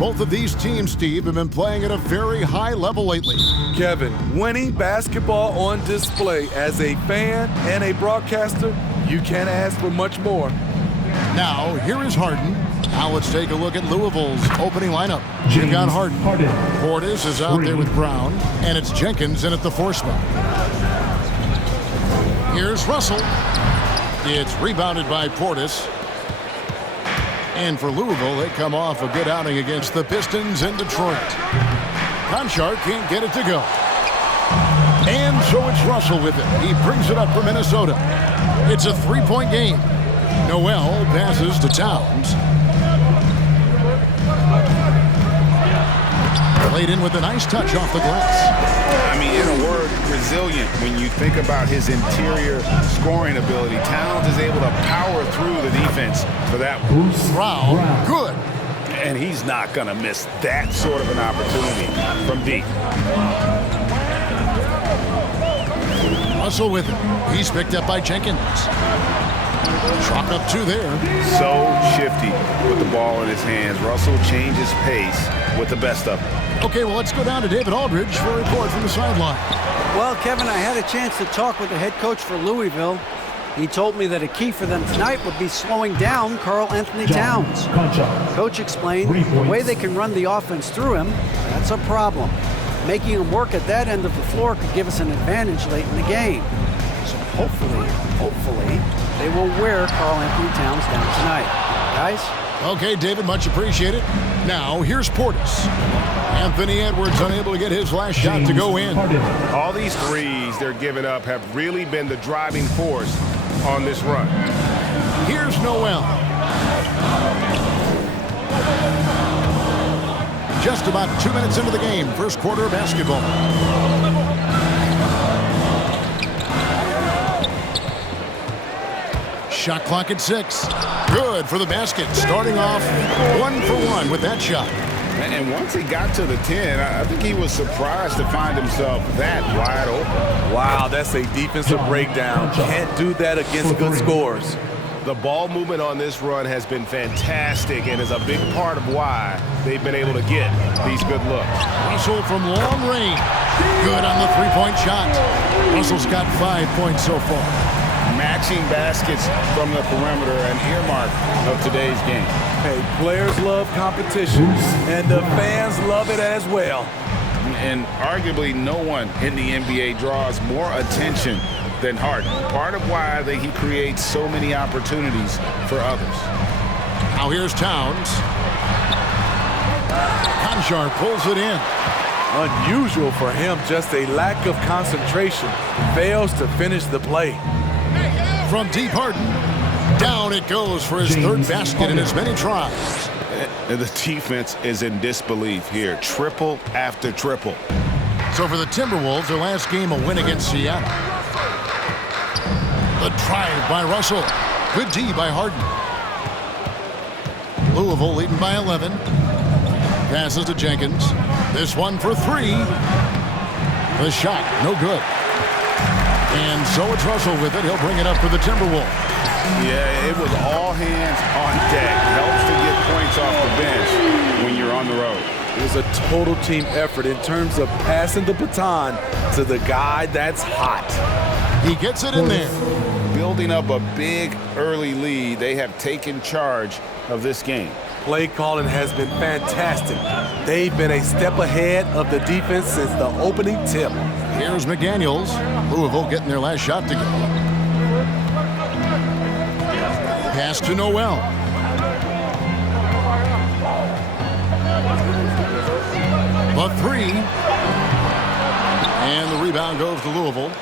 Both of these teams, Steve, have been playing at a very high level lately. Kevin, winning basketball on display as a fan and a broadcaster, you can't ask for much more. Now, here is Harden. Now let's take a look at Louisville's opening lineup. You've got Harden. Portis is out there with Brown, and it's Jenkins in at the 4 spot. Here's Russell. It's rebounded by Portis. And for Louisville, they come off a good outing against the Pistons in Detroit. Conchar can't get it to go. And so it's Russell with it. He brings it up for Minnesota. It's a 3-point game. Noel passes to Towns. Played in with a nice touch off the glass. I mean, in a word, resilient. When you think about his interior scoring ability, Towns is able to power through the defense for that one. Brown, good. And he's not going to miss that sort of an opportunity from deep. Russell with it. He's picked up by Jenkins. Chalk up 2 there. So shifty with the ball in his hands. Russell changes pace with the best of them. Okay, well, let's go down to David Aldridge for a report from the sideline. Well, Kevin, I had a chance to talk with the head coach for Louisville. He told me that a key for them tonight would be slowing down Karl Anthony Towns. Coach explained the way they can run the offense through him, that's a problem. Making him work at that end of the floor could give us an advantage late in the game. So hopefully, they will wear Karl Anthony Towns down tonight. Guys? Okay, David, much appreciated. Now, here's Portis. Anthony Edwards unable to get his last shot to go in. All these threes they're giving up have really been the driving force on this run. Here's Noel. Just about 2 minutes into the game, first quarter of basketball. Shot clock at 6. Good for the basket. Starting off 1 for 1 with that shot. And once he got to the 10, I think he was surprised to find himself that wide open. Wow, that's a defensive breakdown. Can't do that against good scores. The ball movement on this run has been fantastic and is a big part of why they've been able to get these good looks. Russell from long range. Good on the 3-point shot. Russell's got 5 points so far. Matching baskets from the perimeter, an earmark of today's game. Hey, players love competition, and the fans love it as well. And arguably no one in the NBA draws more attention than Harden. Part of why he creates so many opportunities for others. Now here's Towns. Conchar pulls it in. Unusual for him, just a lack of concentration. Fails to finish the play. From deep, Harden. Down it goes for his 3rd basket in as many tries. The defense is in disbelief here. Triple after triple. So for the Timberwolves, their last game a win against Seattle. The drive by Russell. Good D by Harden. Louisville leading by 11. Passes to Jenkins. This one for 3. The shot, no good. And so it's Russell with it. He'll bring it up for the Timberwolves. Yeah, it was all hands on deck. Helps to get points off the bench when you're on the road. It was a total team effort in terms of passing the baton to the guy that's hot. He gets it in there. Building up a big early lead, they have taken charge of this game. Play calling has been fantastic. They've been a step ahead of the defense since the opening tip. Here's McDaniels. Louisville getting their last shot to go. Pass to Noel. The 3. And the rebound goes to Louisville.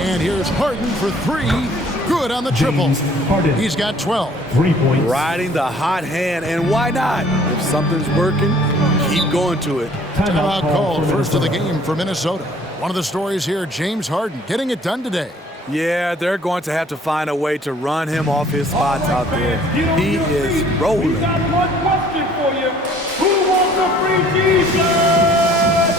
And here's Harden for 3. Good on the triple. He's got 12. 3 points. Riding the hot hand, and why not? If something's working, keep going to it. Timeout called first of the game for Minnesota. One of the stories here, James Harden getting it done today. Yeah, they're going to have to find a way to run him off his spots out there. He is rolling. We got one question for you. Who wants a free t-shirt?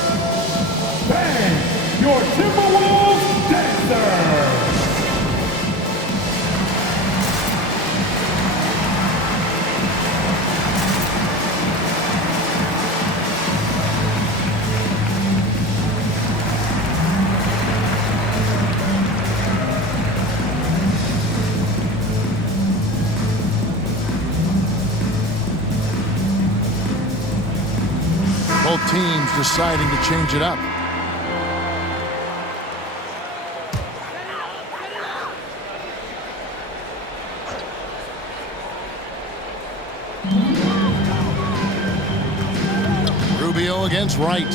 Bang! Your Timberwolves dancer. Both teams deciding to change it up. Rubio against Wright.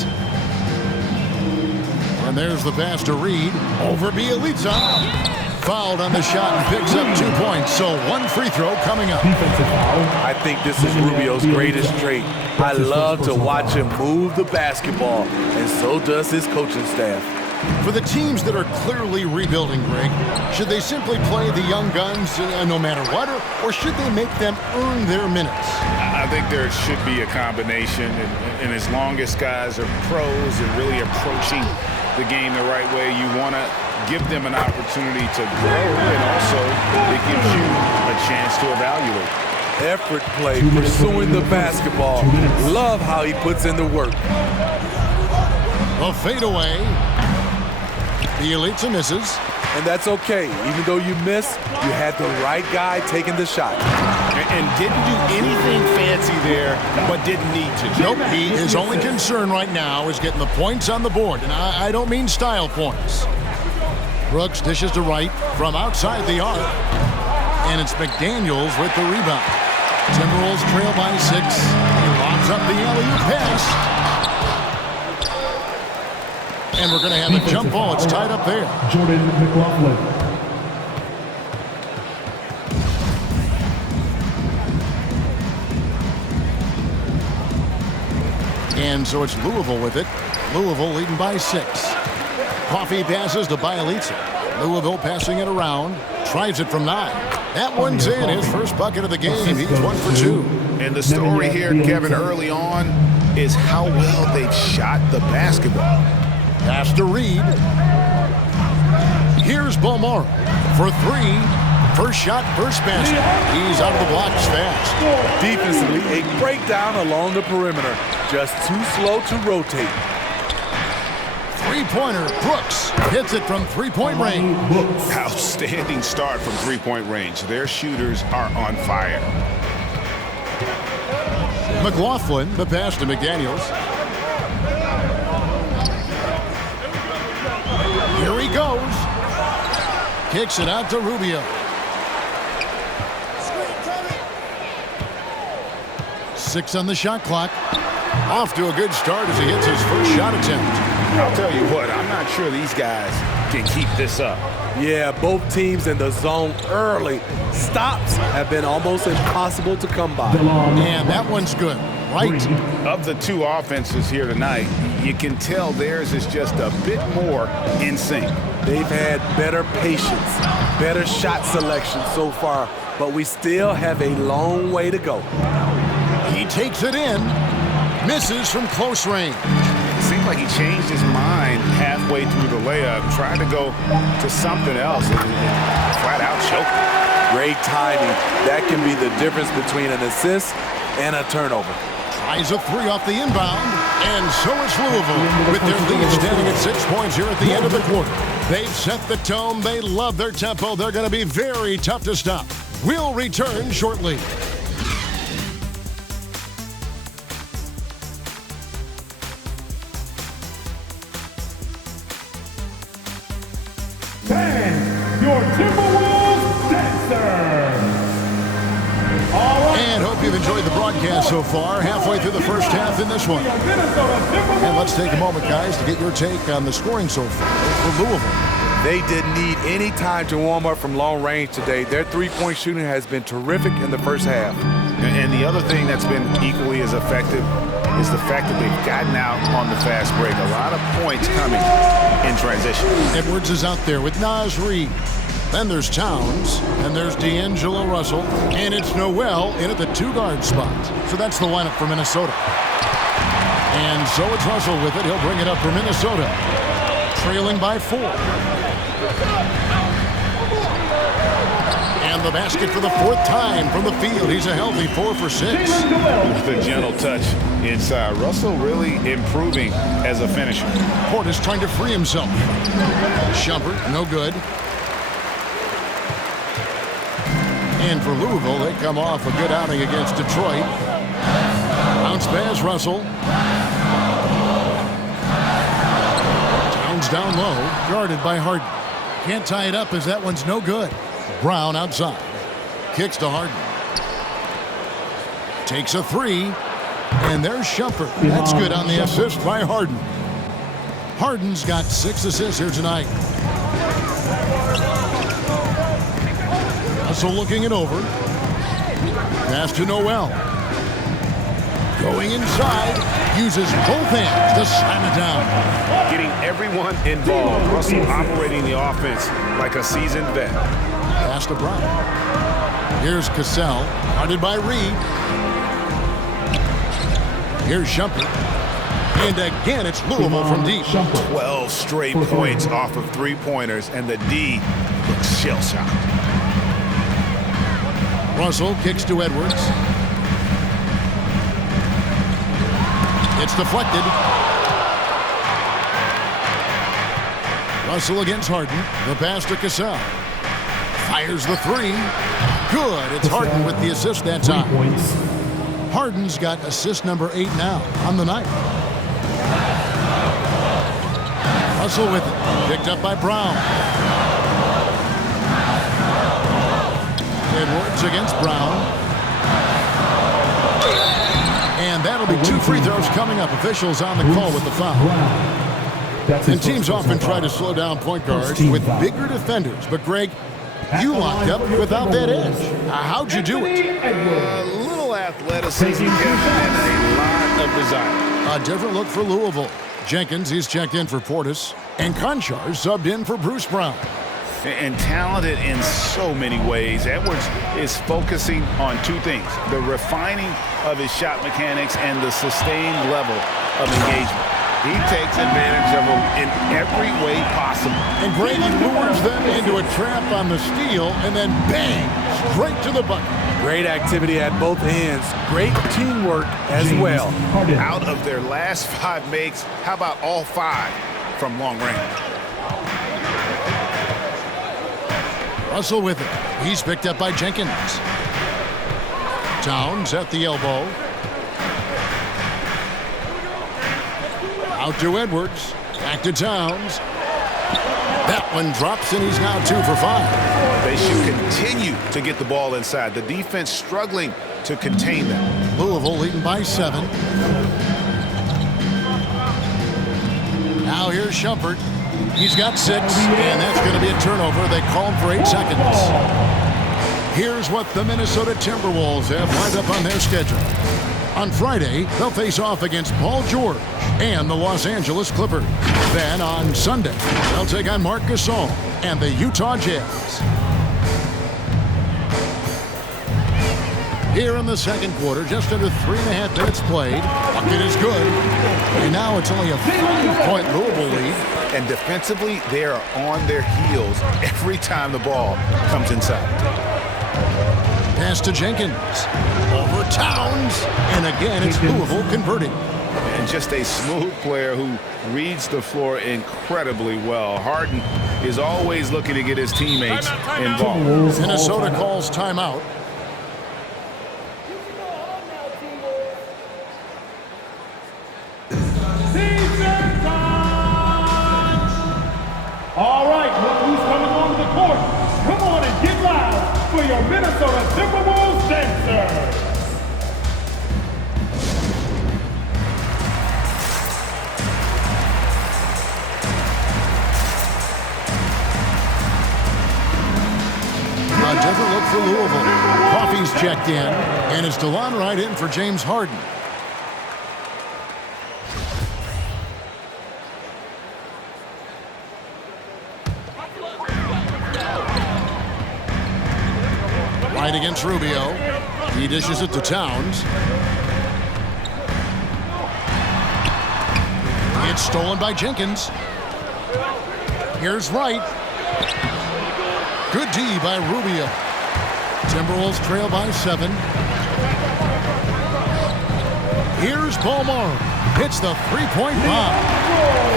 And there's the pass to Reed. Over Bielitsa. Fouled on the shot and picks up 2 points. So one free throw coming up. I think this is Rubio's greatest trait. I love to watch him move the basketball, and so does his coaching staff. For the teams that are clearly rebuilding, Greg, should they simply play the young guns no matter what, or should they make them earn their minutes? I think there should be a combination, and as long as guys are pros and really approaching the game the right way, you want to give them an opportunity to grow, and also it gives you a chance to evaluate. Effort play, pursuing the basketball. Love how he puts in the work. A fadeaway. Bielitsa misses. And that's okay. Even though you miss, you had the right guy taking the shot. And didn't do anything fancy there, but didn't need to. Nope, his only concern right now is getting the points on the board. And I don't mean style points. Brooks dishes to Wright from outside the arc. And it's McDaniels with the rebound. Timberwolves trail by 6. He lobs up the alley-oop pass. And we're going to have a jump ball. It's tied up there. Jordan McLaughlin. And so it's Louisville with it. Louisville leading by 6. Coffee passes to Bielitsa. Louisville passing it around. Tries it from 9. That one's in. His first bucket of the game. He's 1 for 2. And the story here, Kevin, early on is how well they've shot the basketball. Pass to Reed. Here's Bomar for 3. First shot, first basket. He's out of the blocks fast. Defensively, a breakdown along the perimeter. Just too slow to rotate. Three-pointer, Brooks hits it from three-point range. Outstanding start from three-point range. Their shooters are on fire. McLaughlin, the pass to McDaniels. Here he goes. Kicks it out to Rubio. Six on the shot clock. Off to a good start as he hits his first shot attempt. I'll tell you what, I'm not sure these guys can keep this up. Yeah, both teams in the zone early. Stops have been almost impossible to come by. And that one's good. Right. Of the two offenses here tonight, you can tell theirs is just a bit more in sync. They've had better patience, better shot selection so far, but we still have a long way to go. He takes it in. Misses from close range. It seemed like he changed his mind halfway through the layup, tried to go to something else, and flat out choked. Great timing. That can be the difference between an assist and a turnover. Tries a 3 off the inbound, and so is Louisville with their lead standing at 6 points here at the end of the quarter. They've set the tone. They love their tempo. They're going to be very tough to stop. We'll return shortly. Your Timberwolves dancer. All right. And hope you've enjoyed the broadcast so far. Halfway through the first half in this one. And let's take a moment, guys, to get your take on the scoring so far for Louisville. They didn't need any time to warm up from long range today. Their three-point shooting has been terrific in the first half. And the other thing that's been equally as effective is the fact that they've gotten out on the fast break. A lot of points coming in transition. Edwards is out there with Naz Reid. Then there's Towns, and there's D'Angelo Russell, and it's Noel in at the 2-guard spot. So that's the lineup for Minnesota. And so it's Russell with it. He'll bring it up for Minnesota. Trailing by 4. And the basket for the 4th time from the field. He's a healthy 4 for 6. With a gentle touch inside. Russell really improving as a finisher. Portis trying to free himself. Shumpert, no good. And for Louisville, they come off a good outing against Detroit. Bounce pass, Russell. Jones down low, guarded by Harden. Can't tie it up as that one's no good. Brown outside. Kicks to Harden. Takes a three. And there's Shumpert. That's good on the assist by Harden. Harden's got 6 assists here tonight. Russell looking it over. Pass to Noel. Going inside. Uses both hands to slam it down. Getting everyone involved. Russell operating the offense like a seasoned vet. Pass to Brown. Here's Cassell. Guarded by Reed. Here's Shumpert. And again, it's Louisville from deep. 12 straight points off of three-pointers, and the D looks shell-shocked. Russell kicks to Edwards. It's deflected. Russell against Harden. The pass to Cassell. Fires the three. Good. It's Harden with the assist that time. Harden's got assist number 8 now on the night. Russell with it. Picked up by Brown. Edwards against Brown. And that'll be 2 free throws coming up. Officials on the call with the foul. And teams often try to slow down point guards with bigger defenders. But, Greg, you locked up without that edge. How'd you do it? A little athleticism and a lot of desire. A different look for Louisville. Jenkins, he's checked in for Portis. And Conchar subbed in for Bruce Brown. And talented in so many ways. Edwards is focusing on 2 things: the refining of his shot mechanics and the sustained level of engagement. He takes advantage of them in every way possible. And Grady lures them into a trap on the steal, and then bang, straight to the bucket. Great activity at both ends. Great teamwork as well. Out of their last 5 makes, how about all 5 from long range? Russell with it. He's picked up by Jenkins. Towns at the elbow. Out to Edwards. Back to Towns. That one drops, and he's now 2 for 5. They should continue to get the ball inside. The defense struggling to contain them. Louisville leading by 7. Now here's Shumpert. He's got 6, and that's going to be a turnover. They call him for 8 seconds. Here's what the Minnesota Timberwolves have lined up on their schedule. On Friday, they'll face off against Paul George and the Los Angeles Clippers. Then on Sunday, they'll take on Marc Gasol and the Utah Jazz. Here in the second quarter, just under 3.5 minutes played. Bucket is good. And now it's only a 5-point Louisville lead. And defensively, they are on their heels every time the ball comes inside. Pass to Jenkins. Over Towns. And again, it's Louisville converting. And just a smooth player who reads the floor incredibly well. Harden is always looking to get his teammates involved. Minnesota calls timeout. All right, look who's coming onto the court. Come on and get loud for your Minnesota Timberwolves dancers. A different look for Louisville. Coffey's checked in, and it's DeLon Wright in for James Harden. Wright against Rubio. He dishes it to Towns. It's stolen by Jenkins. Here's Wright. Good D by Rubio. Timberwolves trail by 7. Here's Paul Morrow. Hits the 3-point bomb.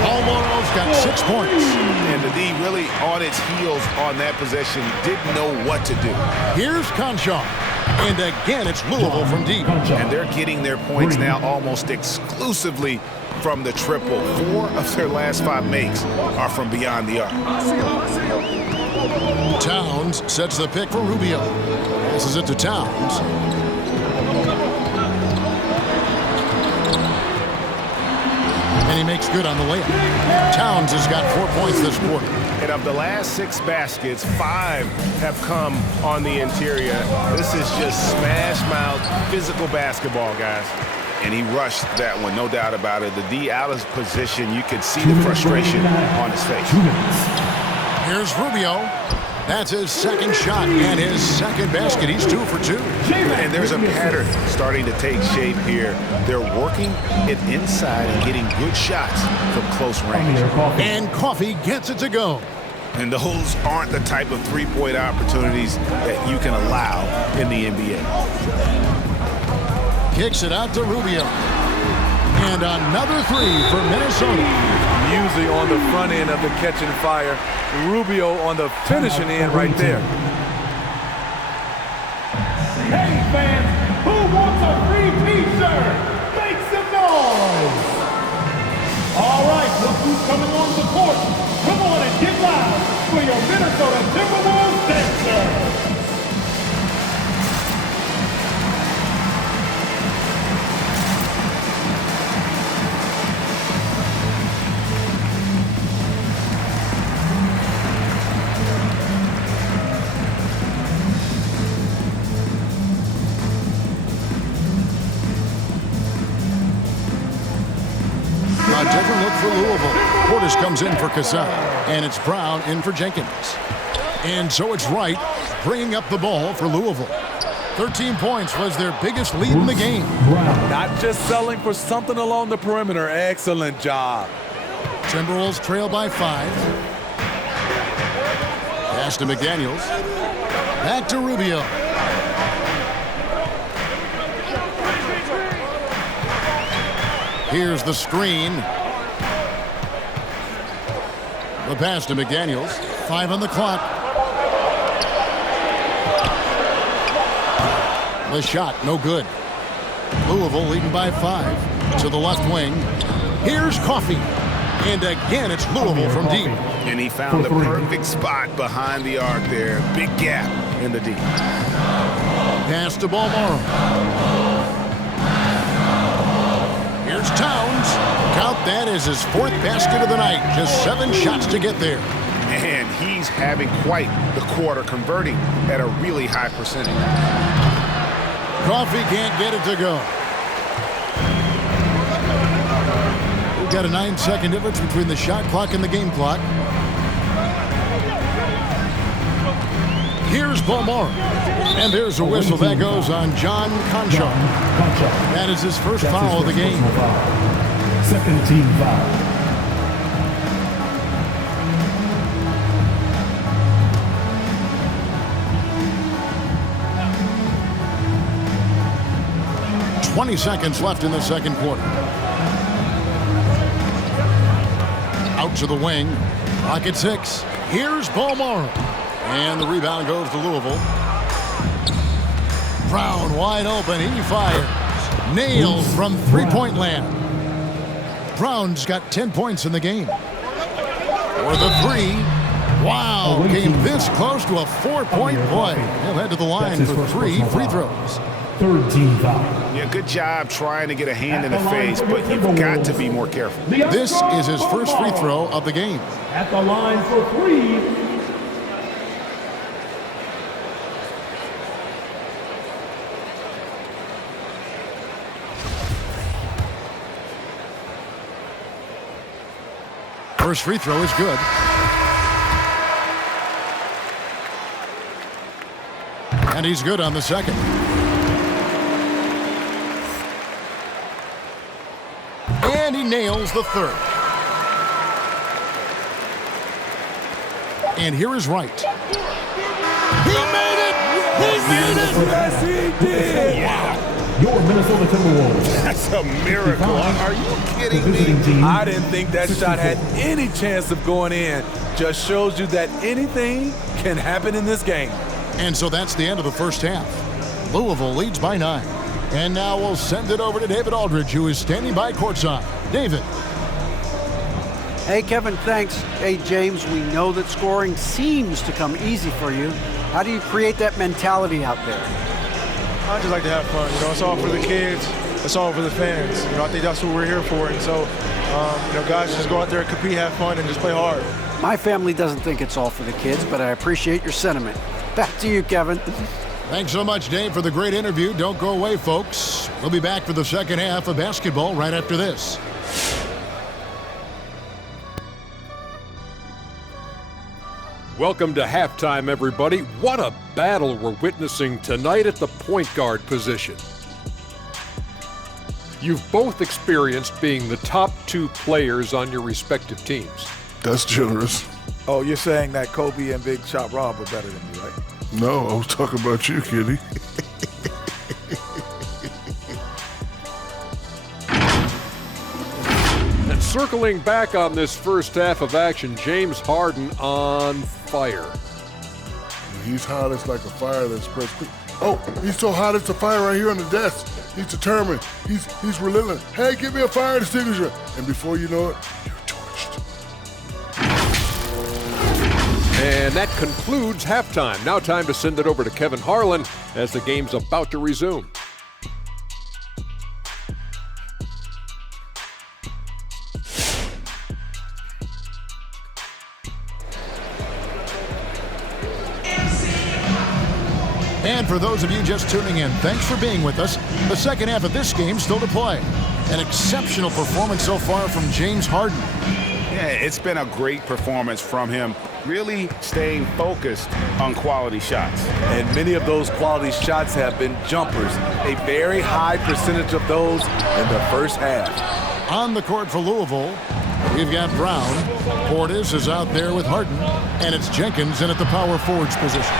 Paul Morrow's got 6 points. And the D really on its heels on that possession. Didn't know what to do. Here's Conchar. And again, it's Louisville from deep. And they're getting their points now almost exclusively from the triple. 4 of their last 5 makes are from beyond the arc. Towns sets the pick for Rubio. Passes it to Towns. And he makes good on the layup. Towns has got 4 points this quarter. And of the last 6 baskets, 5 have come on the interior. This is just smash-mouth physical basketball, guys. And he rushed that one, no doubt about it. The D out of position, you could see the frustration on his face. Here's Rubio. That's his second shot and his second basket. He's 2 for 2. And there's a pattern starting to take shape here. They're working it inside and getting good shots from close range. And Coffey gets it to go. And those aren't the type of three-point opportunities that you can allow in the NBA. Kicks it out to Rubio. And another 3 for Minnesota. Usually on the front end of the catch and fire. Rubio on the finishing end right there. Hey fans, who wants a free t-shirt? Make some noise! All right, look who's coming on the court. Come on and get loud for your Minnesota Timberwolves dancer. A different look for Louisville. Portis comes in for Cassell, and it's Brown in for Jenkins. And so it's Wright bringing up the ball for Louisville. 13 points was their biggest lead in the game. Not just selling for something along the perimeter. Excellent job. Timberwolves trail by 5. Pass to McDaniels. Back to Rubio. Here's the screen. The pass to McDaniels. 5 on the clock. The shot, no good. Louisville leading by 5. To the left wing. Here's Coffey. And again, it's Louisville from deep. And he found the perfect spot behind the arc there. Big gap in the deep. Pass to Balmoro. Here's Towns. Count that as his 4th basket of the night. Just 7 shots to get there. And he's having quite the quarter, converting at a really high percentage. Coffey can't get it to go. We've got a 9-second difference between the shot clock and the game clock. Here's Balmoro. And there's a whistle that goes on John Conchar. That is his first foul of the game. Second team foul. .20 seconds left in the second quarter. Out to the wing. Clock at 6. Here's Balmoro. And the rebound goes to Louisville. Brown wide open. He fires. Nails from three-point land. Brown's got 10 points in the game. For the 3. Wow, came this close to a 4-point play. He'll head to the line for 3 free throws. Third team foul. Yeah, good job trying to get a hand in the face, but you've got to be more careful. This is his first free throw of the game. At the line for 3. First free throw is good. And he's good on the second. And he nails the third. And here is Wright. He made it! He made it! Yes, he did! Yeah, Your Minnesota Timberwolves. that's a miracle. Are you kidding me? I didn't think that shot had any chance of going in. Just shows you that anything can happen in this game. And so that's the end of the first half. Louisville leads by 9. And now we'll send it over to David Aldridge, who is standing by courtside. David. Hey, Kevin, thanks. Hey, James, we know that scoring seems to come easy for you. How do you create that mentality out there? I just like to have fun. It's all for the kids. It's all for the fans. I think that's what we're here for. And so, guys, just go out there and compete, have fun, and just play hard. My family doesn't think it's all for the kids, but I appreciate your sentiment. Back to you, Kevin. Thanks so much, Dave, for the great interview. Don't go away, folks. We'll be back for the second half of basketball right after this. Welcome to halftime, everybody. What a battle we're witnessing tonight at the point guard position. You've both experienced being the top two players on your respective teams. That's generous. Oh, you're saying that Kobe and Big Shot Rob are better than you, right? No, I was talking about you, Kitty. And circling back on this first half of action, James Harden on fire. He's hot as like a fire that's spreads quick. Oh, he's so hot it's a fire right here on the desk. He's determined. He's relentless. Hey, give me a fire extinguisher. And before you know it, you're torched. And that concludes halftime. Now time to send it over to Kevin Harlan as the game's about to resume. And for those of you just tuning in, thanks for being with us. The second half of this game still to play. An exceptional performance so far from James Harden. Yeah, it's been a great performance from him, really staying focused on quality shots. And many of those quality shots have been jumpers. A very high percentage of those in the first half. On the court for Louisville, we've got Brown. Portis is out there with Harden. And it's Jenkins in at the power forwards position.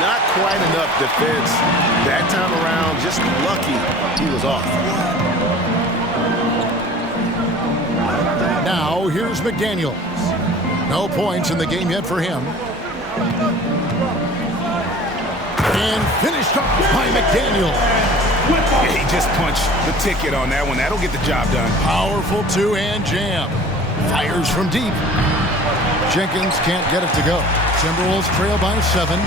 Not quite enough defense. That time around, just lucky he was off. Now, here's McDaniels. No points in the game yet for him. And finished off by McDaniels. He just punched the ticket on that one. That'll get the job done. Powerful two-hand jam. Fires from deep. Jenkins can't get it to go. Timberwolves trail by 7.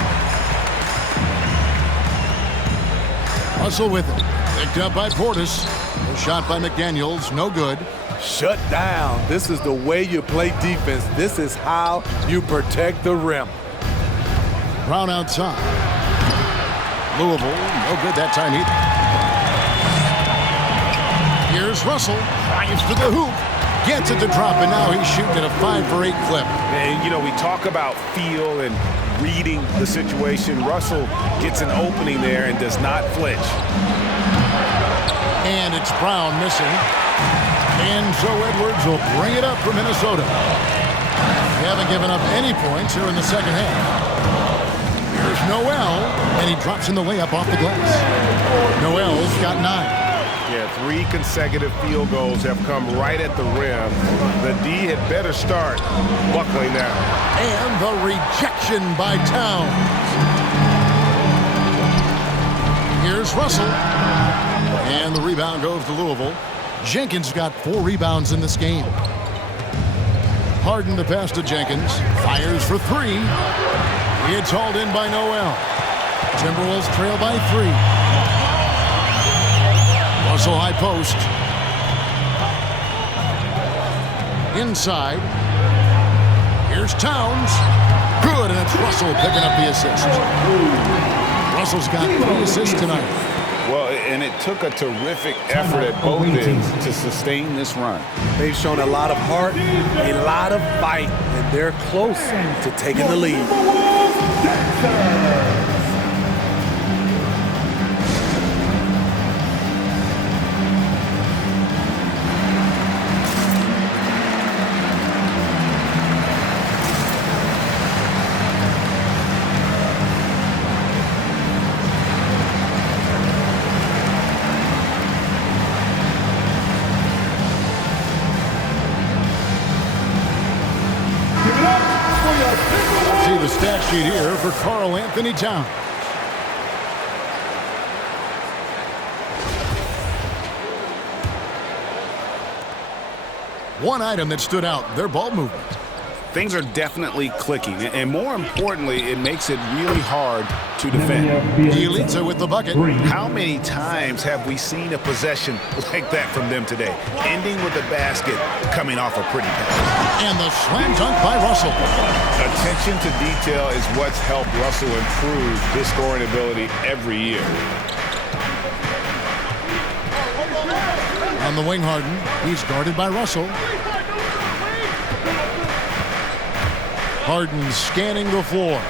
Russell with it. Picked up by Portis. A shot by McDaniels. No good. Shut down. This is the way you play defense. This is how you protect the rim. Brown outside. Louisville, no good that time either. Here's Russell. Drives to the hoop. Gets it to drop, and now he's shooting at a 5-for-8 clip. And, we talk about feel and reading the situation. Russell gets an opening there and does not flinch. And it's Brown missing. And so Edwards will bring it up for Minnesota. They haven't given up any points here in the second half. Here's Noel, and he drops in the layup off the glass. Noel's got 9. Yeah, 3 consecutive field goals have come right at the rim. The D had better start buckling down. And the rejection by Towns. Here's Russell. And the rebound goes to Louisville. Jenkins got 4 rebounds in this game. Harden the pass to Jenkins. Fires for 3. It's hauled in by Noel. Timberwolves trail by 3. Russell high post. Inside. Here's Towns. Good, and it's Russell picking up the assist. Russell's got 3 assists tonight. Well, and it took a terrific effort at both ends to sustain this run. They've shown a lot of heart, a lot of fight, and they're close to taking the lead. See the stat sheet here for Karl Anthony Towns. One item that stood out, their ball movement. Things are definitely clicking, and more importantly, it makes it really hard to defend. Bielitsa with the bucket. How many times have we seen a possession like that from them today, ending with a basket coming off a pretty pass? And the slam dunk by Russell. Attention to detail is what's helped Russell improve his scoring ability every year. On the wing, Harden. He's guarded by Russell. Harden scanning the floor.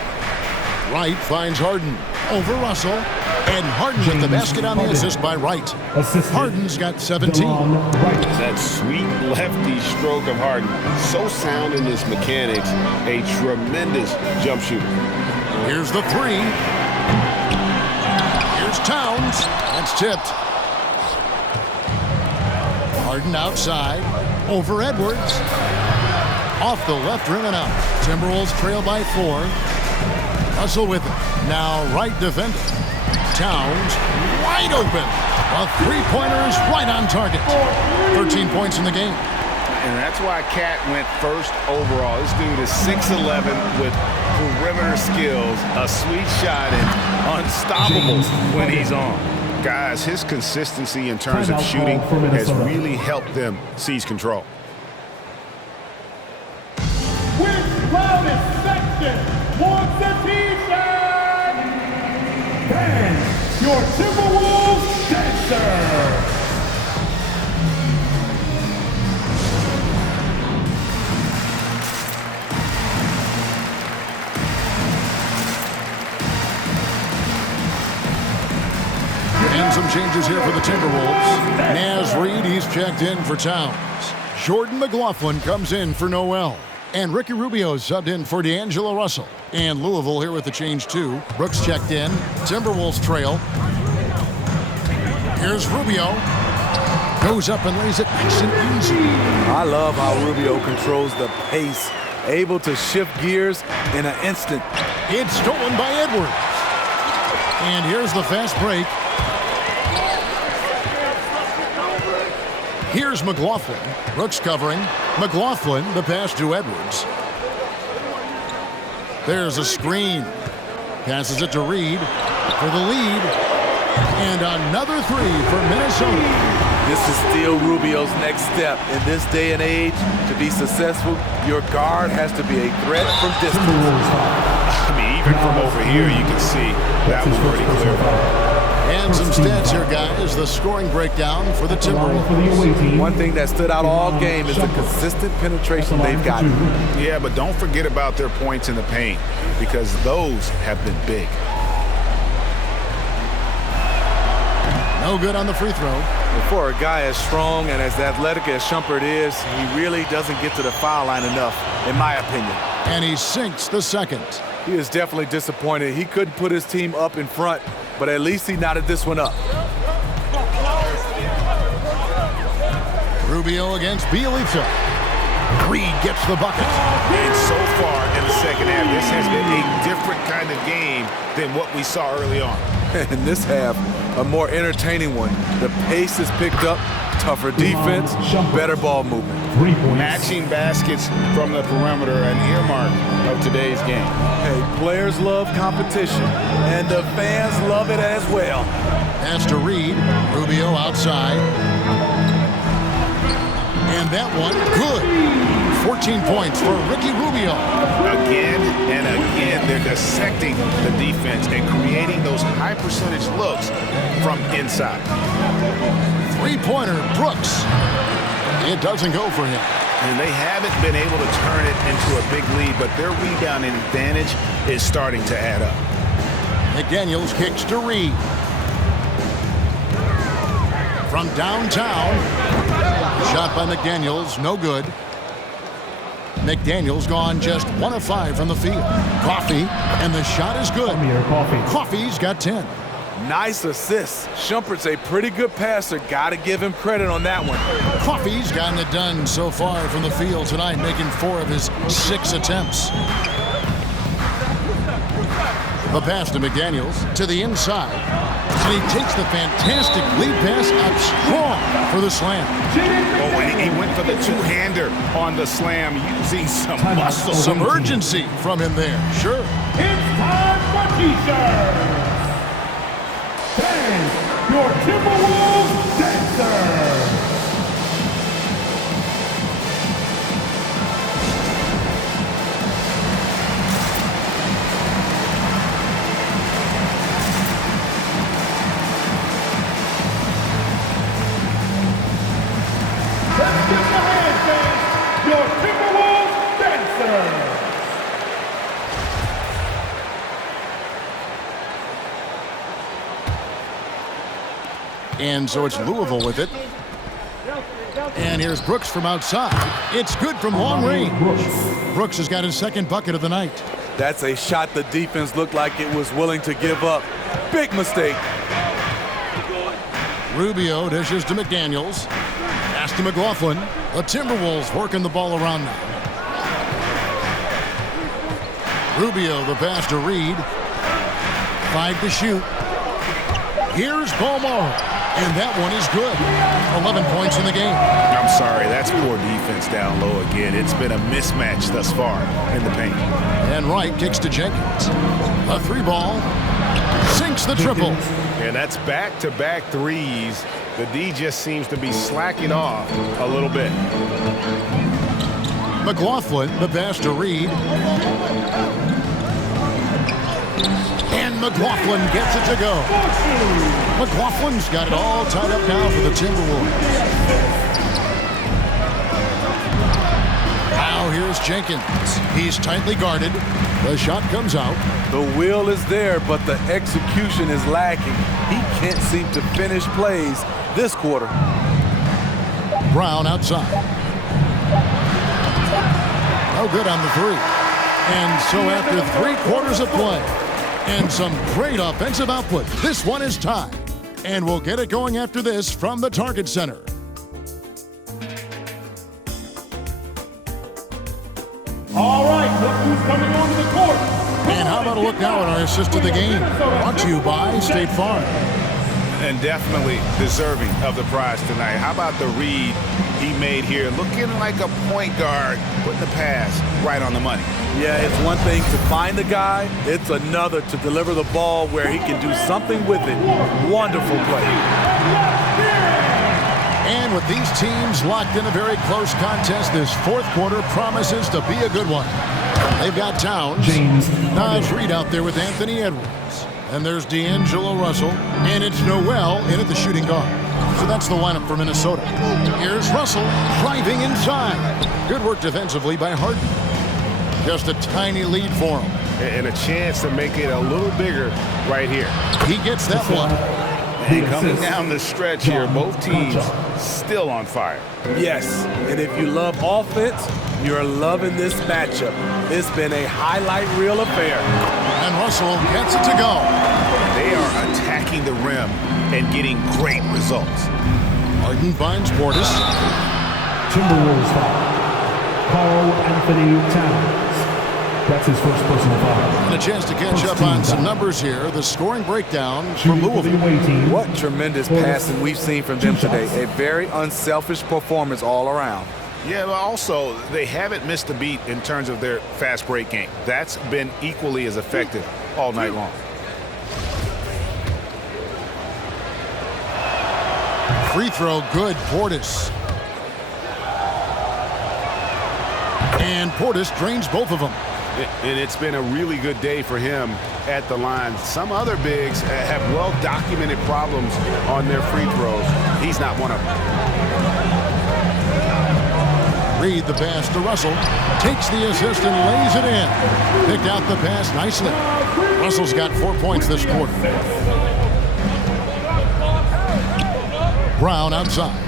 Wright finds Harden over Russell. And Harden with the basket on the assist by Wright. Harden's got 17. That sweet lefty stroke of Harden. So sound in his mechanics. A tremendous jump shooter. Here's the three. Here's Towns. That's tipped. Harden outside. Over Edwards. Off the left rim and out. Timberwolves trail by 4. Russell with it. Now Wright defending. Towns wide open. A three-pointer is right on target. 13 points in the game. And that's why Cat went first overall. This dude is 6'11" with perimeter skills, a sweet shot, and unstoppable when he's on. Guys, his consistency in terms of shooting has really helped them seize control. Which loudest section wants a t-shirt? And your Timberwolves dancer. And some changes here for the Timberwolves. Naz Reid, he's checked in for Towns. Jordan McLaughlin comes in for Noel. And Ricky Rubio subbed in for D'Angelo Russell. And Louisville here with the change too. Brooks checked in. Timberwolves trail. Here's Rubio. Goes up and lays it nice and easy. I love how Rubio controls the pace. Able to shift gears in an instant. It's stolen by Edwards. And here's the fast break. Here's McLaughlin. Brooks covering. McLaughlin, the pass to Edwards. There's a screen. Passes it to Reed for the lead. And another three for Minnesota. This is still Rubio's next step. In this day and age, to be successful, your guard has to be a threat from distance. I mean, even from over here, you can see that was pretty clear. And some stats here, guys. The scoring breakdown for the Timberwolves. One thing that stood out all game is the consistent penetration they've gotten. Yeah, but don't forget about their points in the paint, because those have been big. No good on the free throw. For a guy as strong and as athletic as Shumpert is, he really doesn't get to the foul line enough, in my opinion. And he sinks the second. He is definitely disappointed. He couldn't put his team up in front, but at least he knotted this one up. Rubio against Bielitsa. Reed gets the bucket. And so far in the second half, this has been a different kind of game than what we saw early on. In this half, a more entertaining one. The pace is picked up, tougher defense, better ball movement. Matching baskets from the perimeter, an earmark of today's game. Hey, players love competition, and the fans love it as well. Pass to Reed. Rubio outside. And that one, good. 14 points for Ricky Rubio. Again and again, they're dissecting the defense and creating those high-percentage looks from inside. Three-pointer, Brooks. It doesn't go for him. And they haven't been able to turn it into a big lead, but their rebounding advantage is starting to add up. McDaniels kicks to Reed. From downtown. Shot by McDaniels, no good. McDaniels gone just 1 of 5 from the field. Coffee, and the shot is good. Coffee's got 10. Nice assist. Shumpert's a pretty good passer. Got to give him credit on that one. Coffee's gotten it done so far from the field tonight, making 4 of his 6 attempts. The pass to McDaniels to the inside. And he takes the fantastic lead pass up strong for the slam. Oh, and he went for the two-hander on the slam, using some muscle. Some urgency from him there, sure. It's time for T-shirts. And your Timberwolves dancer. Let's give the hand, fans, your Timberwolves dancer. And so it's Louisville with it. And here's Brooks from outside. It's good from long range. Brooks has got his second bucket of the night. That's a shot the defense looked like it was willing to give up. Big mistake. Rubio dishes to McDaniels. Pass to McLaughlin. The Timberwolves working the ball around now. Rubio, the pass to Reed. 5 to shoot. Here's Beaumont. And that one is good. 11 points in the game. I'm sorry, that's poor defense down low again. It's been a mismatch thus far in the paint. And Wright kicks to Jenkins. A 3-ball. Sinks the triple. And that's back-to-back threes. The D just seems to be slacking off a little bit. McLaughlin, the pass to Reed. And McLaughlin gets it to go. McLaughlin's got it all tied up now for the Timberwolves. Now here's Jenkins. He's tightly guarded. The shot comes out. The will is there, but the execution is lacking. He can't seem to finish plays this quarter. Brown outside. No good on the three. And so after 3 quarters of play and some great offensive output, this one is tied. And we'll get it going after this from the Target Center. All right, look who's coming onto the court. And how about a look now at our assist of the game? Brought to you by State Farm. And definitely deserving of the prize tonight. How about the read he made here? Looking like a point guard, putting the pass right on the money. Yeah, it's one thing to find the guy. It's another to deliver the ball where he can do something with it. Wonderful play. And with these teams locked in a very close contest, this fourth quarter promises to be a good one. They've got Towns, Naj Reed out there with Anthony Edwards. And there's D'Angelo Russell, and it's Noel in at the shooting guard. So that's the lineup for Minnesota. Here's Russell driving inside. Good work defensively by Harden. Just a tiny lead for him. And a chance to make it a little bigger right here. He gets that one. And coming down the stretch here, both teams still on fire. Yes, and if you love offense, you're loving this matchup. It's been a highlight reel affair. And Russell gets it to go. They are attacking the rim and getting great results. Harden finds Portis. Timberwolves foul. Carl Anthony Towns. That's his first personal foul. And a chance to catch up on some numbers here. The scoring breakdown for Louisville. What tremendous passing we've seen from them today. A very unselfish performance all around. Yeah, but also they haven't missed a beat in terms of their fast break game. That's been equally as effective all night long. Free throw good, Portis. And Portis drains both of them. And it's been a really good day for him at the line. Some other bigs have well-documented problems on their free throws. He's not one of them. Reed the pass to Russell. Takes the assist and lays it in. Picked out the pass nicely. Russell's got 4 points this quarter. Brown outside.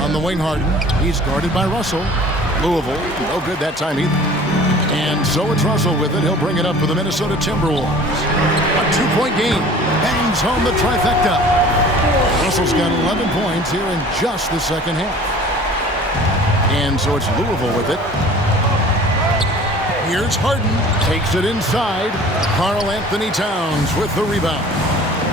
On the wing, Harden. He's guarded by Russell. Louisville, no good that time either. And so it's Russell with it. He'll bring it up for the Minnesota Timberwolves. A 2-point game. Bangs home the trifecta. Russell's got 11 points here in just the second half. And so it's Louisville with it. Here's Harden. Takes it inside. Karl Anthony Towns with the rebound.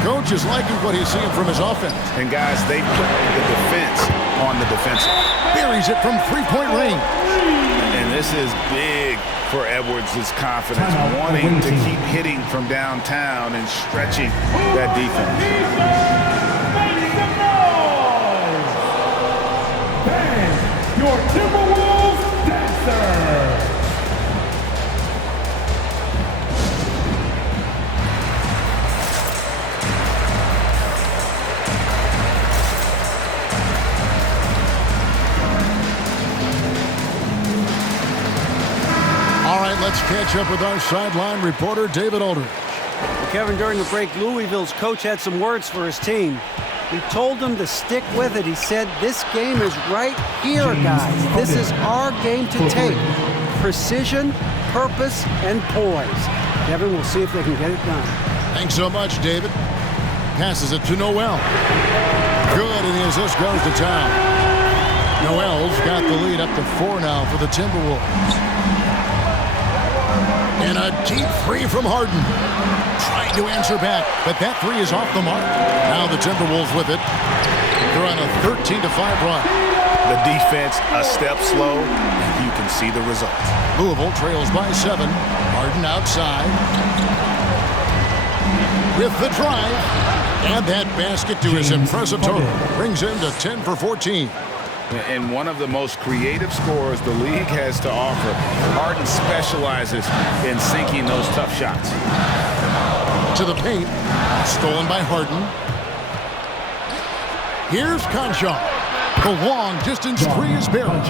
Coach is liking what he's seeing from his offense. And guys, they put the defense on the defensive. Buries it from three-point range. And this is big for Edwards' confidence, wanting to keep hitting from downtown and stretching that defense. Ben, your Timberwolves dancer. All right, let's catch up with our sideline reporter, David Aldridge. Well, Kevin, during the break, Louisville's coach had some words for his team. He told them to stick with it. He said, this game is right here, guys. This is our game to take. Precision, purpose, and poise. Kevin, we'll see if they can get it done. Thanks so much, David. Passes it to Noel. Good, and the assist goes to Town. Noel's got the lead up to 4 now for the Timberwolves. And a deep three from Harden. Trying to answer back, but that three is off the mark. Now the Timberwolves with it. They're on a 13-5 run. The defense a step slow, and you can see the results. Louisville trails by 7. Harden outside. With the drive. And that basket to his impressive total. Brings him to 10 for 14. And one of the most creative scorers the league has to offer. Harden specializes in sinking those tough shots. To the paint. Stolen by Harden. Here's Conchar. The long distance three is buried.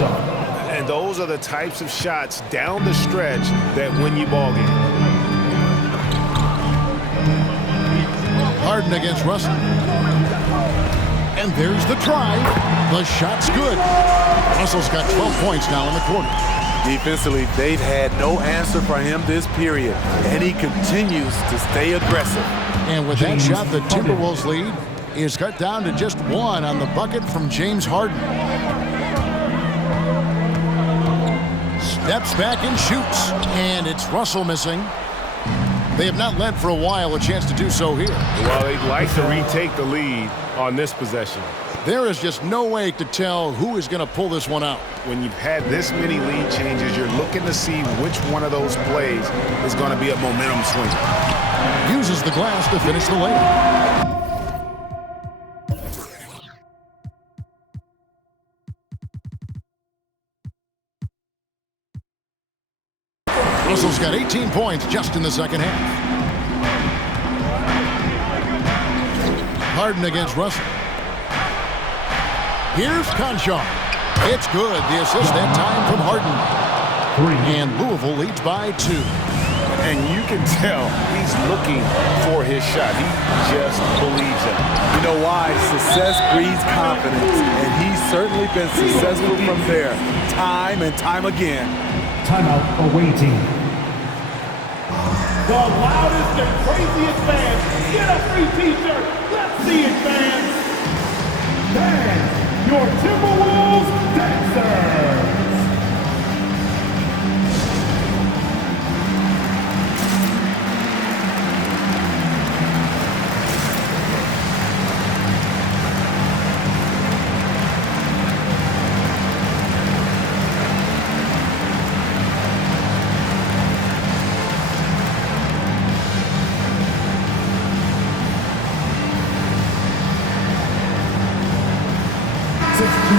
And those are the types of shots down the stretch that win you ball games. Harden against Russell. And there's the try. The shot's good. Russell's got 12 points now in the quarter. Defensively, they've had no answer for him this period, and he continues to stay aggressive. And with that shot, the Timberwolves lead is cut down to just 1 on the bucket from James Harden. Steps back and shoots. And it's Russell missing. They have not led for a while, a chance to do so here. Well, they'd like to retake the lead on this possession. There is just no way to tell who is going to pull this one out. When you've had this many lead changes, you're looking to see which one of those plays is going to be a momentum swinger. Uses the glass to finish the layup. Russell's got 18 points just in the second half. Harden against Russell. Here's Conchar. It's good. The assist that time from Harden. And Louisville leads by 2. And you can tell he's looking for his shot. He just believes it. You know why? Success breeds confidence, and he's certainly been successful from there, time and time again. Timeout awaiting. The loudest and craziest fans. Get a free t-shirt. Let's see it, fans. Fans, your Timberwolves dancers.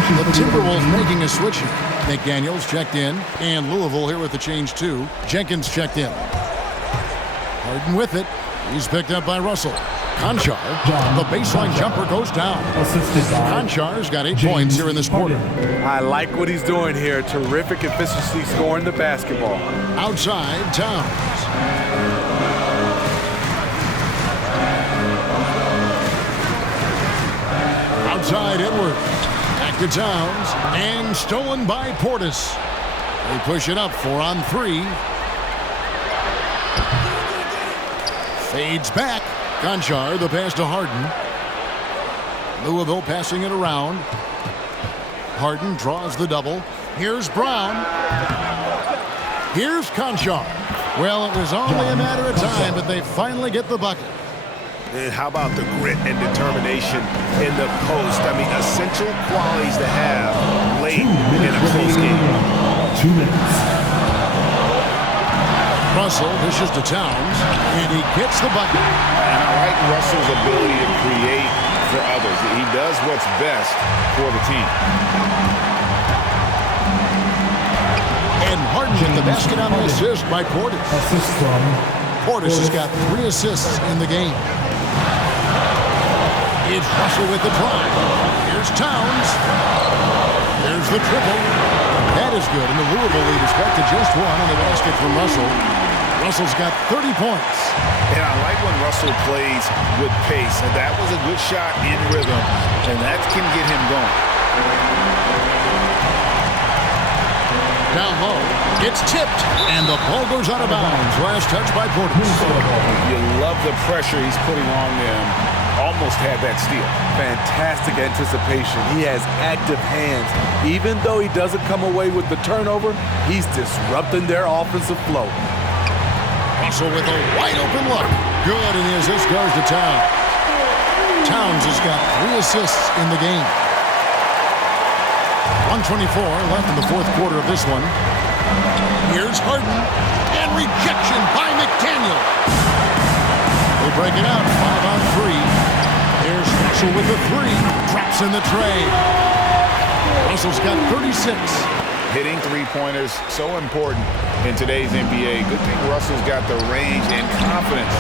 The Timberwolves making a switch here. McDaniels checked in, and Louisville here with the change too. Jenkins checked in. Harden with it. He's picked up by Russell. Conchar, the baseline jumper goes down. Conchar's got 8 points here in this quarter. I like what he's doing here. Terrific efficiency scoring the basketball. Outside, Towns. Outside, Edwards. Back to Towns. And stolen by Portis. They push it up 4 on 3. Fades back. Conchar, the pass to Harden. Louisville passing it around. Harden draws the double. Here's Brown. Here's Conchar. Well, it was only a matter of time, but they finally get the bucket. And how about the grit and determination in the post? I mean, essential qualities to have late in a close game. 2 minutes. Russell dishes to Towns, and he gets the bucket. And I like Russell's ability to create for others. He does what's best for the team. And Harden with the basket on the assist by Portis. Assist from Portis has got 3 assists in the game. It's Russell with the drive. Here's Towns. There's the triple. That is good, and the Louisville lead is back to just 1 on the basket from Russell. Russell's got 30 points. And I like when Russell plays with pace. And that was a good shot in rhythm, and that can get him going. Down low, it's tipped, and the ball goes out of bounds. Last touch by Portis. You love the pressure he's putting on them. Almost had that steal. Fantastic anticipation. He has active hands. Even though he doesn't come away with the turnover, he's disrupting their offensive flow. Russell with a wide open look. Good, and the assist goes to Towns. Towns has got 3 assists in the game. 1:24 left in the fourth quarter of this one. Here's Harden, and rejection by McDaniel. They break it out, 5 on 3. Here's Russell with the 3, drops in the tray. Russell's got 36. Hitting three-pointers, so important in today's NBA. Good thing Russell's got the range and confidence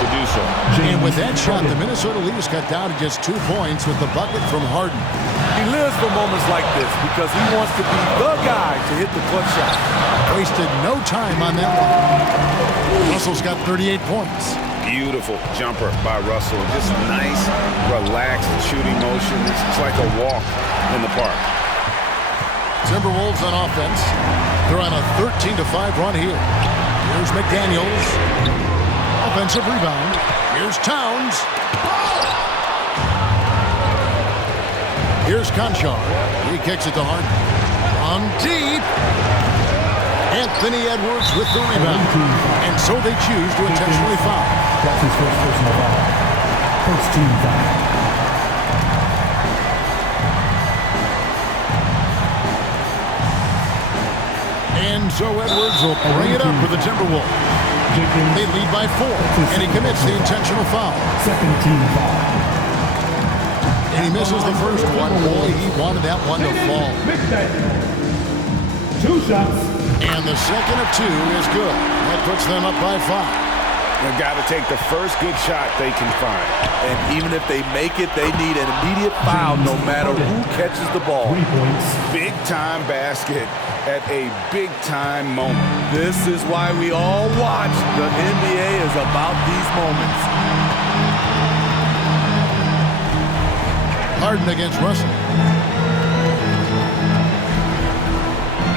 to do so. And with that shot, the Minnesota leaders cut down to just 2 points with the bucket from Harden. He lives for moments like this because he wants to be the guy to hit the clutch shot. Wasted no time on that one. Russell's got 38 points. Beautiful jumper by Russell. Just nice, relaxed shooting motion. It's like a walk in the park. Timberwolves on offense. They're on a 13-5 run here. Here's McDaniels. Offensive rebound. Here's Towns. Here's Conchar. He kicks it to Harden. From deep. Anthony Edwards with the rebound. And so they choose to intentionally foul. That's his first personal foul. First team foul. And so Edwards will bring it up for the Timberwolves. They lead by 4, and he commits the intentional foul. Second team foul. And he misses the first one. Boy, he wanted that one to fall. 2 shots. And the second of 2 is good. That puts them up by 5. They've got to take the first good shot they can find. And even if they make it, they need an immediate foul no matter who catches the ball. 3 points. Big-time basket at a big-time moment. This is why we all watch. The NBA is about these moments. Harden against Russell.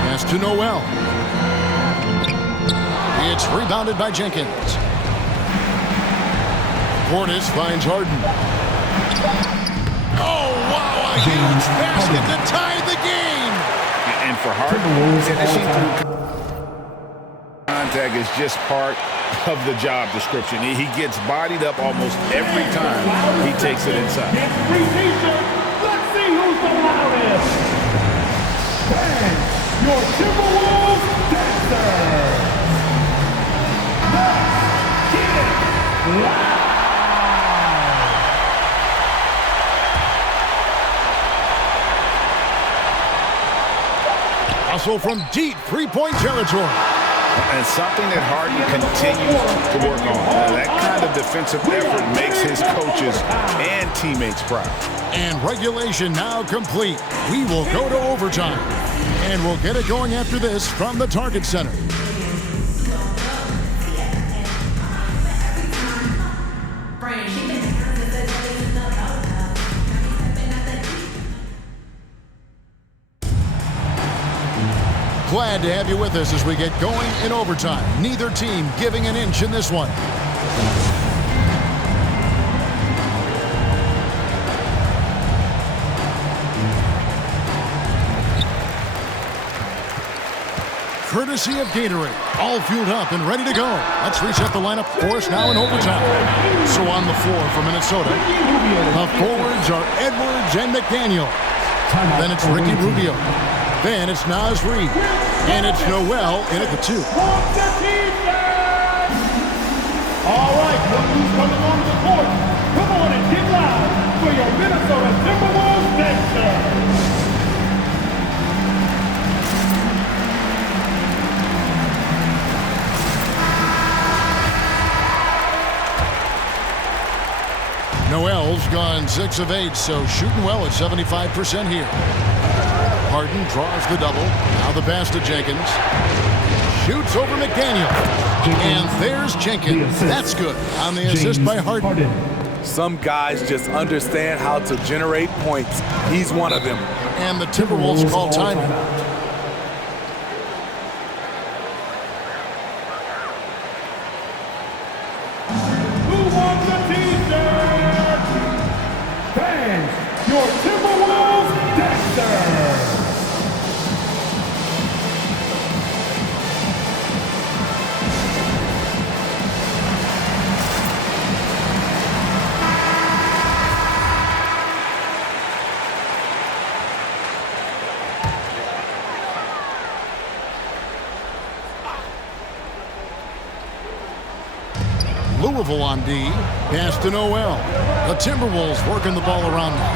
Pass to Noel. It's rebounded by Jenkins. Portis finds Harden. Oh, wow, a huge basket to tie the game. And for Harden, finishing through contact is just part of the job description. He gets bodied up almost every time he takes it inside. It's preseason. Let's see who's the loudest. And your Timberwolves dancer. Let's get it loud. Russell from deep three-point territory. And something that Harden continues to work on. That kind of defensive effort makes his coaches and teammates proud. And regulation now complete. We will go to overtime. And we'll get it going after this from the Target Center. Glad to have you with us as we get going in overtime. Neither team giving an inch in this one. courtesy of Gatorade. All fueled up and ready to go. Let's reset the lineup for us now in overtime. So on the floor for Minnesota, the forwards are Edwards and McDaniel. Then it's Ricky Rubio. Then it's Naz Reid. And it's Noel in at the 2. All right, look who's coming on the court. Come on and get loud for your Minnesota Timberwolves dancers. Noel's gone 6 of 8, so shooting well at 75% here. Harden draws the double. Now the pass to Jenkins. Shoots over McDaniel. And there's Jenkins. That's good on the assist by Harden. Some guys just understand how to generate points. He's one of them. And the Timberwolves call timeout. Who wants a t-shirt? Fans, your Timberwolves dancers. Louisville on D. Pass to Noel. The Timberwolves working the ball around now.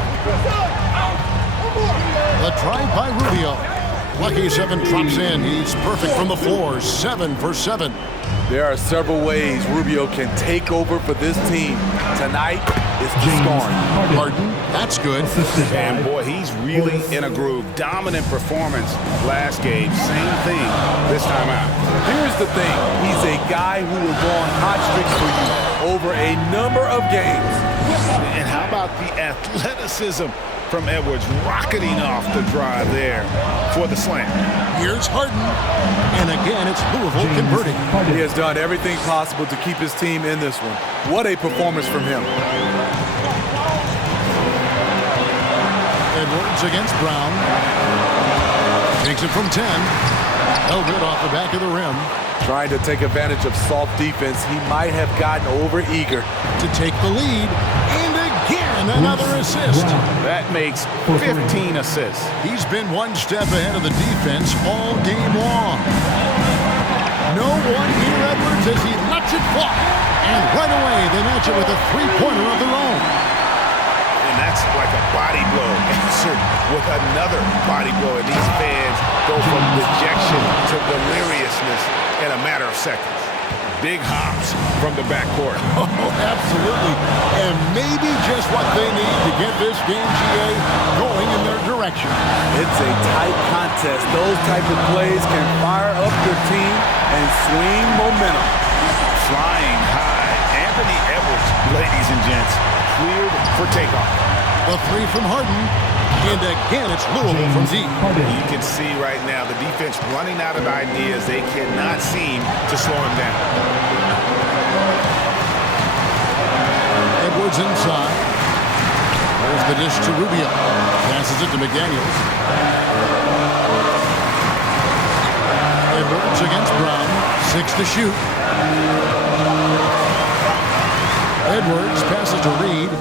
The drive by Rubio. Lucky 7 drops in. He's perfect from the floor. 7 for 7. There are several ways Rubio can take over for this team. Tonight is the scoring. Harden, that's good. And boy, he's really in a groove. Dominant performance last game. Same thing this time out. Here's the thing. He's a guy who will go on hot streaks for you over a number of games. And how about the athleticism from Edwards rocketing off the drive there for the slam. Here's Harden. And again, it's Louisville converting. He has done everything possible to keep his team in this one. What a performance from him. Edwards against Brown. Takes it from 10. No good off the back of the rim. Trying to take advantage of soft defense. He might have gotten over-eager to take the lead. And again, another assist. That makes 15 assists. He's been one step ahead of the defense all game long. No one near Edwards as he lets it fly. And right away, they match it with a three-pointer of their own. And that's like a body blow answered with another body blow. And these fans go from dejection to deliriousness in a matter of seconds. Big hops from the backcourt. Oh, absolutely. And maybe just what they need to get this game, GA, going in their direction. It's a tight contest. Those type of plays can fire up your team and swing momentum. Flying high. Anthony Edwards, ladies and gents, cleared for takeoff. The three from Harden. And again, it's Louisville from deep. You can see right now the defense running out of ideas. They cannot seem to slow him down. Edwards inside. There's the dish to Rubio. Passes it to McDaniels. Edwards against Brown. 6 to shoot. Edwards passes to Reid.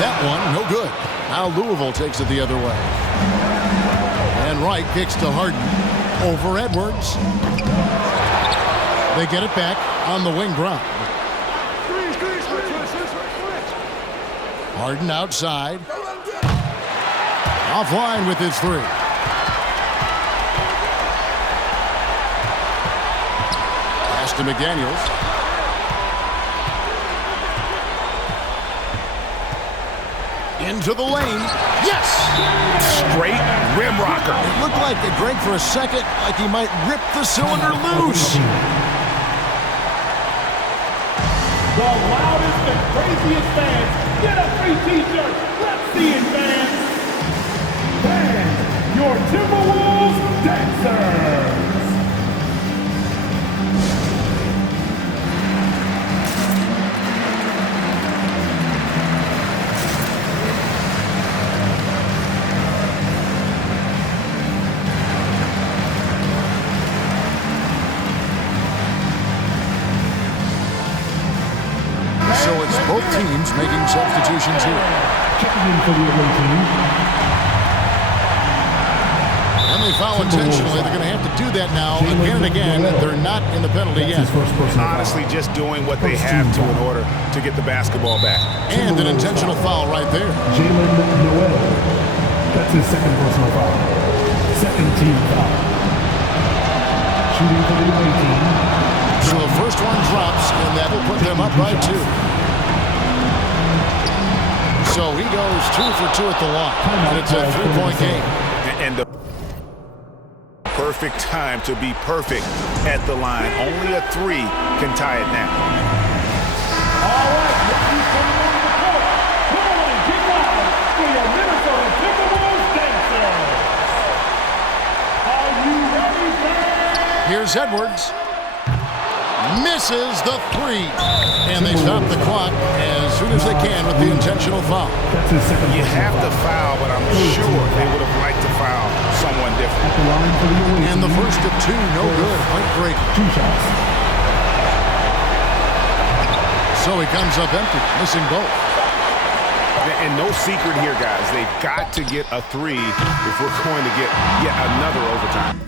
That one, no good. Now Louisville takes it the other way. And Wright kicks to Harden. Over Edwards. They get it back on the wing Brown. Harden outside. Offline with his three. Pass to McDaniels. Into the lane. Yes! Straight rim rocker. It looked like it, Greg, for a second, like he might rip the cylinder loose. The loudest and craziest fans get a free t-shirt. Let's see it, fans. Fans, your Timberwolves dancers. teams making substitutions here. Checking in for the away team. When they foul intentionally, they're going to have to do that now again and again. They're not in the penalty yet. Honestly, just doing what they have to in order to get the basketball back. And an intentional foul right there. Jalen Noel. That's his second personal foul. Second team foul. Shooting for the away team. So the first one drops, and that will put them up by 2. So he goes 2 for 2 at the line, and it's a 3-point game. And the perfect time to be perfect at the line. Only a 3 can tie it now. All right, let's see coming on the court. Come on and get loud for your Minnesota Timberwolves dancers. Are you ready, fans? Here's Edwards. Misses the 3. And they stop the clock as soon as they can with the intentional foul. You have to foul, but I'm sure they would have liked to foul someone different. And the first of 2, no good. Point break. 2 shots. So he comes up empty, missing both. And no secret here, guys. They've got to get a 3 if we're going to get yet another overtime.